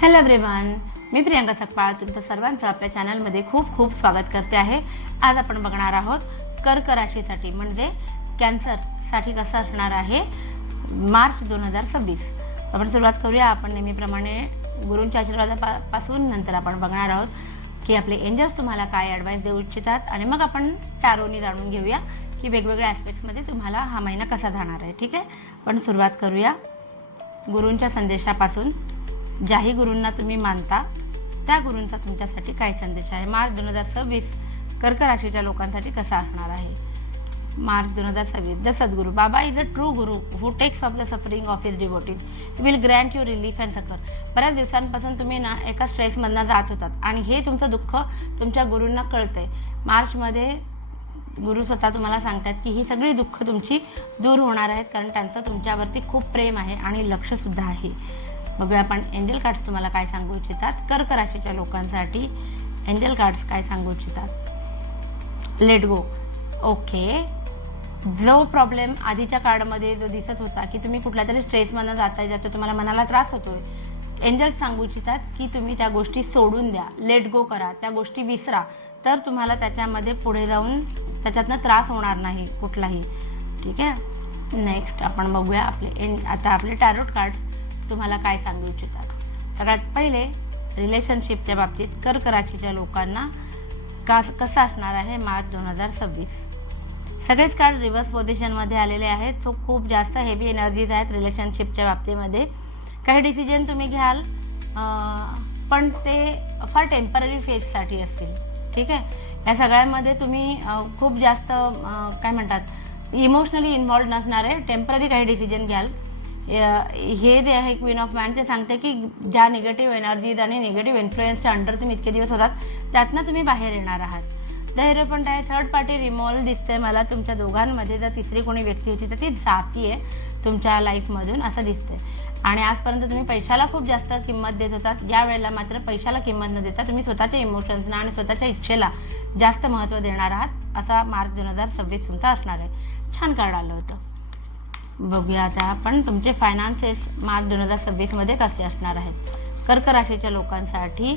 Hello everyone, मी प्रियंका सकपाळ तुमचं सर्वांचं आपल्या चॅनलमध्ये खूप खूप स्वागत करते आहे। आज आपण बघणार आहोत कर्क राशीसाठी म्हणजे कॅन्सरसाठी कसं असणार आहे मार्च 2026। आपण सुरुवात करूया। आपण नेहमीप्रमाणे गुरूंच्या आशीर्वादापासून नंतर आपण बघणार आहोत की आपले एंजल्स तुम्हाला काय ॲडवाइस देऊ इच्छितात आणि मग आपण टॅरोनी जाणून घेऊया की वेगवेगळ्या ॲस्पेक्ट्समध्ये तुम्हाला हा महिना कसा जाणार आहे। ठीक आहे, पण सुरुवात करूया गुरूंच्या संदेशापासून। ज्याही गुरूंना तुम्ही मानता त्या गुरूंचा तुमच्यासाठी काय संदेश आहे। मार्च 2026 कर्क राशीच्या लोकांसाठी कसा असणार आहे। मार्च 2026 द सद्गुरू बाबा is a true guru who takes off the suffering of his devotees, he will grant you relief and succour. बऱ्याच दिवसांपासून तुम्ही ना एका स्ट्रेसमधनं जात होतात आणि हे तुमचं दुःख तुमच्या गुरूंना कळतंय। मार्चमध्ये गुरु स्वतः तुम्हाला सांगतात की ही सगळी दुःख तुमची दूर होणार आहेत, कारण त्यांचं तुमच्यावरती खूप प्रेम आहे आणि लक्ष सुद्धा आहे। बघूया आपण एंजल कार्ड्स तुम्हाला काय सांगू इच्छितात। कर्क राशीच्या लोकांसाठी एंजल कार्ड्स काय सांगू इच्छितात। Let go. ओके, जो प्रॉब्लेम आधीच्या कार्डमध्ये जो दिसत होता की तुम्ही कुठल्या तरी स्ट्रेसमधनं जाताय, ज्याचा तुम्हाला मनाला त्रास होतोय, एंजल्स सांगू इच्छितात की तुम्ही त्या गोष्टी सोडून द्या, लेट गो करा, त्या गोष्टी विसरा, तर तुम्हाला त्याच्यामध्ये पुढे जाऊन त्याच्यातनं त्रास होणार नाही कुठलाही। ठीक आहे, नेक्स्ट आपण बघूया आपले टॅरोट कार्ड्स तुम्हाला काय सांगू इच्छितात। सगळ्यात पहिले रिलेशनशिपच्या बाबतीत कर्क राशीच्या लोकांना कसं असणार आहे मार्च 2026। सगळेच कार्ड रिव्हर्स पोझिशनमध्ये आलेले आहेत, सो खूप जास्त हेवी एनर्जीज आहेत रिलेशनशिपच्या बाबतीमध्ये। काही डिसिजन तुम्ही घ्याल पण ते फार टेम्पररी फेजसाठी असतील। ठीक आहे, या सगळ्यामध्ये तुम्ही खूप जास्त काय म्हणतात इमोशनली इन्व्हॉल्व नसणार आहे, टेम्पररी काही डिसिजन घ्याल। हे जे आहे क्वीन ऑफ वॅन्ड ते सांगते की ज्या निगेटिव्ह एनर्जीज आणि निगेटिव्ह इन्फ्लुएन्सच्या अंडर तुम्ही इतके दिवस होतात त्यातनं तुम्ही बाहेर येणार आहात। द हिरोफंट आहे थर्ड पार्टी रिमॉल्व दिसते मला। तुमच्या दोघांमध्ये जर तिसरी कोणी व्यक्ती होती तर ती जाती आहे तुमच्या लाईफमधून असं दिसते। आणि आजपर्यंत तुम्ही पैशाला खूप जास्त किंमत देत होतात, या वेळेला मात्र पैशाला किंमत न देता तुम्ही स्वतःच्या इमोशन्सना आणि स्वतःच्या इच्छेला जास्त महत्त्व देणार आहात, असा मार्च 2026 तुमचा असणार आहे। छान कार्ड आलं होतं। बघूया आता आपण तुमचे फायनान्सेस मार्च 2026 मध्ये कसे असणार आहेत। कर्क राशीच्या लोकांसाठी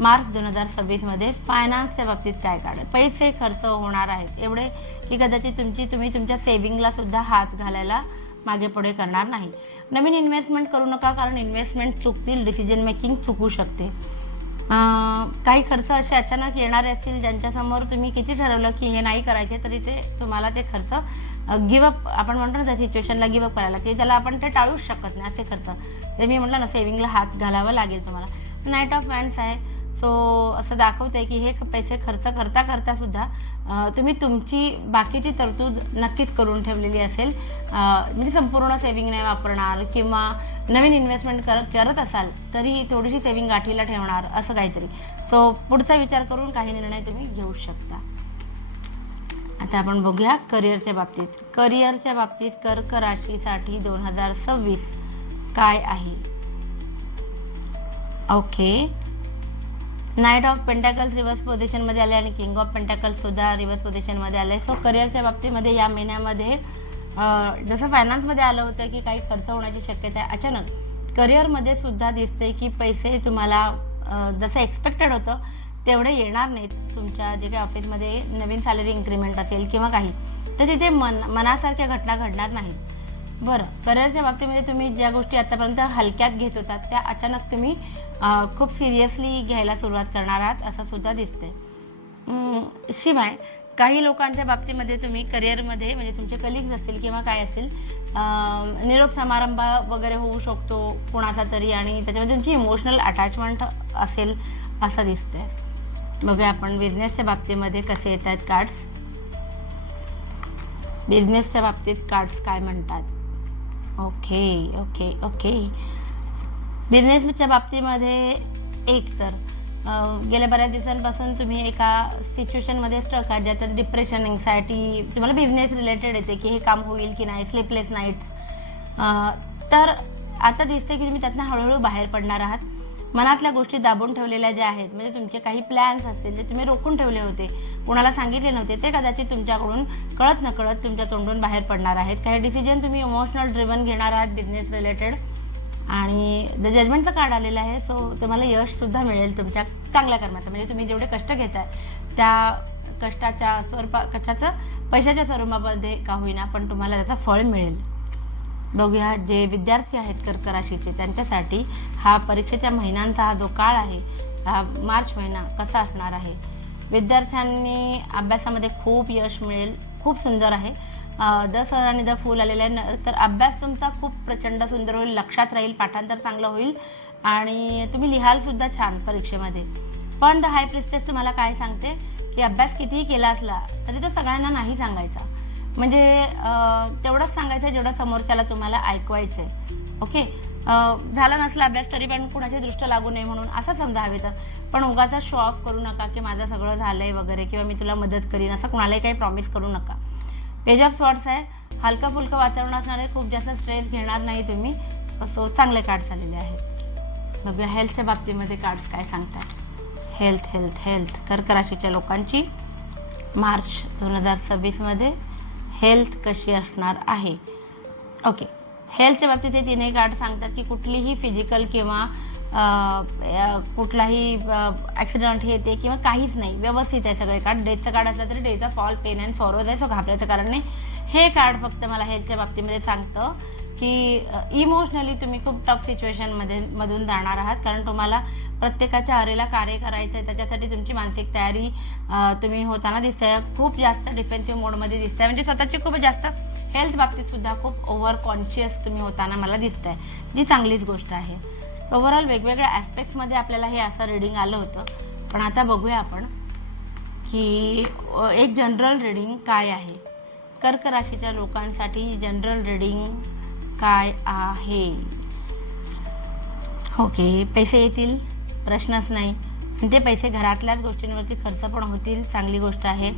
मार्च 2026 मध्ये फायनान्सच्या बाबतीत काय काढेल। पैसे खर्च होणार आहेत एवढे की कदाचित तुम्ही तुमच्या सेव्हिंगला सुद्धा हात घालायला मागे पुढे करणार नाही। नवीन इन्व्हेस्टमेंट करू नका, कारण इन्व्हेस्टमेंट चुकतील, डिसिजन मेकिंग चुकू शकते। काही खर्च असे अचानक येणारे असतील ज्यांच्यासमोर तुम्ही किती ठरवलं की हे नाही करायचे तरी ते तुम्हाला ते खर्च गिवअप, आपण म्हणतो ना त्या सिच्युएशनला गिवअप करायला लागते, त्याला आपण ते टाळूच शकत नाही असे खर्च। ते मी म्हटलं ना सेव्हिंगला हात घालावा लागेल तुम्हाला। नाईट ऑफ वॅन्ड्स आहे, सो असं दाखवते की हे पैसे खर्च करता करता सुद्धा तुम्ही तुमची बाकीची तरतूद नक्कीच करून ठेवलेली असेल, म्हणजे संपूर्ण सेव्हिंग नाही वापरणार किंवा नवीन इन्व्हेस्टमेंट करत असाल तरी थोडीशी सेव्हिंग गाठीला ठेवणार असं काहीतरी। सो पुढचा विचार करून काही निर्णय तुम्ही घेऊ शकता। आता आपण बघूया करिअरच्या बाबतीत। करिअरच्या बाबतीत कर्क राशीसाठी 2026 काय आहे। Okay, knight of pentacles reverse पोझिशनमध्ये आले आणि किंग ऑफ पेंटॅकल्स सुद्धा रिव्हर्स पोझिशनमध्ये आले। सो करिअरच्या बाबतीमध्ये या महिन्यामध्ये जसं फायनान्समध्ये आलं होतं की काही खर्च होण्याची शक्यता आहे, अचानक करिअरमध्ये सुद्धा दिसते की पैसे तुम्हाला जसं एक्सपेक्टेड होतं तेवढे येणार नाहीत। तुमच्या जे काही ऑफिसमध्ये नवीन सॅलरी इन्क्रीमेंट असेल किंवा काही, तर तिथे मनासारख्या घटना घडणार नाहीत। बरं, करिअरच्या बाबतीमध्ये तुम्ही ज्या गोष्टी आतापर्यंत हलक्यात घेत होतात त्या अचानक तुम्ही खूप सिरियसली घ्यायला सुरुवात करणार आहात असं सुद्धा दिसते। शिवाय काही लोकांच्या बाबतीमध्ये तुम्ही करिअरमध्ये म्हणजे तुमचे कलिग्स असतील किंवा काय असतील, निरोप समारंभ वगैरे होऊ शकतो कोणाचा तरी आणि त्याच्यामध्ये तुमची इमोशनल अटॅचमेंट असेल असं दिसतंय। बघूया आपण बिझनेसच्या बाबतीमध्ये कसे येत आहेत कार्ड्स। बिझनेसच्या बाबतीत कार्ड्स काय म्हणतात। ओके ओके ओके, बिझनेसच्या बाबतीमध्ये एक तर गेल्या बऱ्याच दिवसांपासून तुम्ही एका सिच्युएशनमध्ये स्ट्रक आहात, ज्यात डिप्रेशन, एन्झायटी तुम्हाला बिझनेस रिलेटेड येते की हे काम होईल की नाही, स्लीपलेस नाईट्स, तर आता दिसते की तुम्ही त्यातनं हळूहळू बाहेर पडणार आहात। मनातल्या गोष्टी दाबून ठेवलेल्या ज्या आहेत, म्हणजे तुमचे काही प्लॅन्स असतील जे तुम्ही रोखून ठेवले होते, कोणाला सांगितले नव्हते, ते कदाचित तुमच्याकडून कळत नकळत तुमच्या तोंडून बाहेर पडणार आहेत। काही डिसिजन तुम्ही इमोशनल ड्रिव्हन घेणार आहात बिझनेस रिलेटेड, आणि द जजमेंटचं कार्ड आलेलं आहे. सो तुम्हाला यश सुद्धा मिळेल तुमच्या चांगल्या कर्माचं. म्हणजे तुम्ही जेवढे कष्ट घेताय त्या कष्टाच्या पैशाच्या स्वरूपामध्ये का होईना पण तुम्हाला त्याचं फळ मिळेल. बघूया जे विद्यार्थी आहेत कर्क राशीचे त्यांच्यासाठी हा परीक्षेच्या महिन्यांचा हा जो काळ आहे, हा मार्च महिना कसा असणार आहे. विद्यार्थ्यांनी अभ्यासामध्ये खूप यश मिळेल, खूप सुंदर आहे. द सन आणि द फूल आलेलं आहे, तर अभ्यास तुमचा खूप प्रचंड सुंदर होईल, लक्षात राहील, पाठांतर चांगलं होईल आणि तुम्ही लिहाल सुद्धा छान परीक्षेमध्ये. पण द हाय प्रिस्टेस तुम्हाला काय सांगते की अभ्यास कितीही केला असला तरी तो सगळ्यांना नाही सांगायचा. म्हणजे तेवढंच सांगायचं जेवढं समोरच्याला तुम्हाला ऐकवायचं आहे. ओके, झाला नसला अभ्यास तरी पण कुणाची दृष्ट लागू नये म्हणून असं समजा हवे. तर पण उगाचा शो ऑफ करू नका की माझं सगळं झालंय वगैरे किंवा मी तुला मदत करीन असं कुणालाही काही प्रॉमिस करू नका. पेज ऑफ स्वॉर्ड्स आहे, हलका फुलकं वातावरण असणार आहे, खूप जास्त स्ट्रेस घेणार नाही तुम्ही. सो चांगले कार्ड्स आलेले आहेत. बघूया हेल्थच्या बाबतीमध्ये कार्ड्स काय सांगतात. हेल्थ हेल्थ हेल्थ कर्क राशीच्या लोकांची मार्च 2026 मध्ये हेल्थ कशी असणार आहे. ओके, हेल्थच्या बाबतीत हे तिन्ही कार्ड सांगतात की कुठलीही फिजिकल किंवा कुठलाही ॲक्सिडेंट हे ते किंवा काहीच नाही, व्यवस्थित आहे सगळे कार्ड. डेजचं कार्ड असलं तरी डेचा फॉल, पेन अँड सॉरोज आहे, सो घाबरायचं कारण नाही. हे कार्ड फक्त मला हेल्थच्या बाबतीमध्ये सांगतं की इमोशनली तुम्ही खूप टफ सिच्युएशनमध्ये मधून जाणार आहात, कारण तुम्हाला प्रत्येकाच्या अरेला कार्य करायचं आहे. त्याच्यासाठी तुमची मानसिक तयारी तुम्ही होताना दिसतंय. खूप जास्त डिफेन्सिव्ह मोडमध्ये दिसतंय, म्हणजे स्वतःची खूप जास्त हेल्थ बाबतीत सुद्धा खूप ओव्हर कॉन्शियस तुम्ही होताना मला दिसतंय, जी चांगलीच गोष्ट आहे. ओव्हरऑल वेगवेगळ्या ॲस्पेक्ट्समध्ये आपल्याला हे असं रीडिंग आलं होतं. पण आता बघूया आपण की एक जनरल रीडिंग काय आहे. कर्क राशीच्या लोकांसाठी जनरल रीडिंग काय आहे. ओके, पैसे येतील, प्रश्नच नाही. आणि ते पैसे घरातल्याच गोष्टींवरती खर्च पण होतील, चांगली गोष्ट आहे.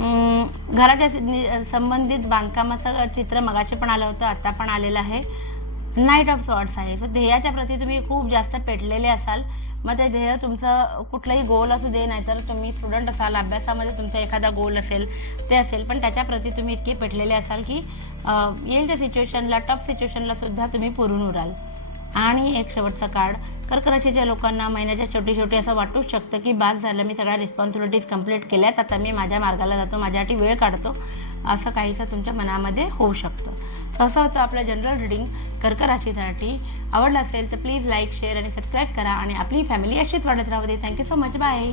घराच्या संबंधित बांधकामाचं चित्र मगाशी पण आलं होतं, आता पण आलेलं आहे. नाईट ऑफ स्वॉर्ड्स आहे. सो ध्येयाच्या प्रती तुम्ही खूप जास्त पेटलेले असाल. मग ते ध्येय तुमचं कुठलंही गोल असू दे, नाहीतर तुम्ही स्टुडंट असाल, अभ्यासामध्ये तुमचा एखादा गोल असेल ते असेल, पण त्याच्या प्रती तुम्ही इतके पेटलेले असाल की येईल त्या सिच्युएशनला, टफ सिच्युएशनला सुद्धा तुम्ही पुरून उराल. आणि एक शेवटचं कार्ड, कर्क राशीच्या लोकांना महिन्याच्या शेवटी असं वाटूच शकतं की बास झालं, मी सगळ्या रिस्पॉन्सिबिलिटीज कंप्लीट केल्यात, आता मी माझ्या मार्गाला जातो, माझ्यासाठी वेळ काढतो, असं काहीसं तुमच्या मनामध्ये होऊ शकतं. असं होतं आपलं जनरल रीडिंग कर्क राशीसाठी. आवडलं असेल तर प्लीज लाईक, शेअर आणि सबस्क्राईब करा आणि आपली फॅमिली अशीच वाढत राहू दे. Thank you so much, bye.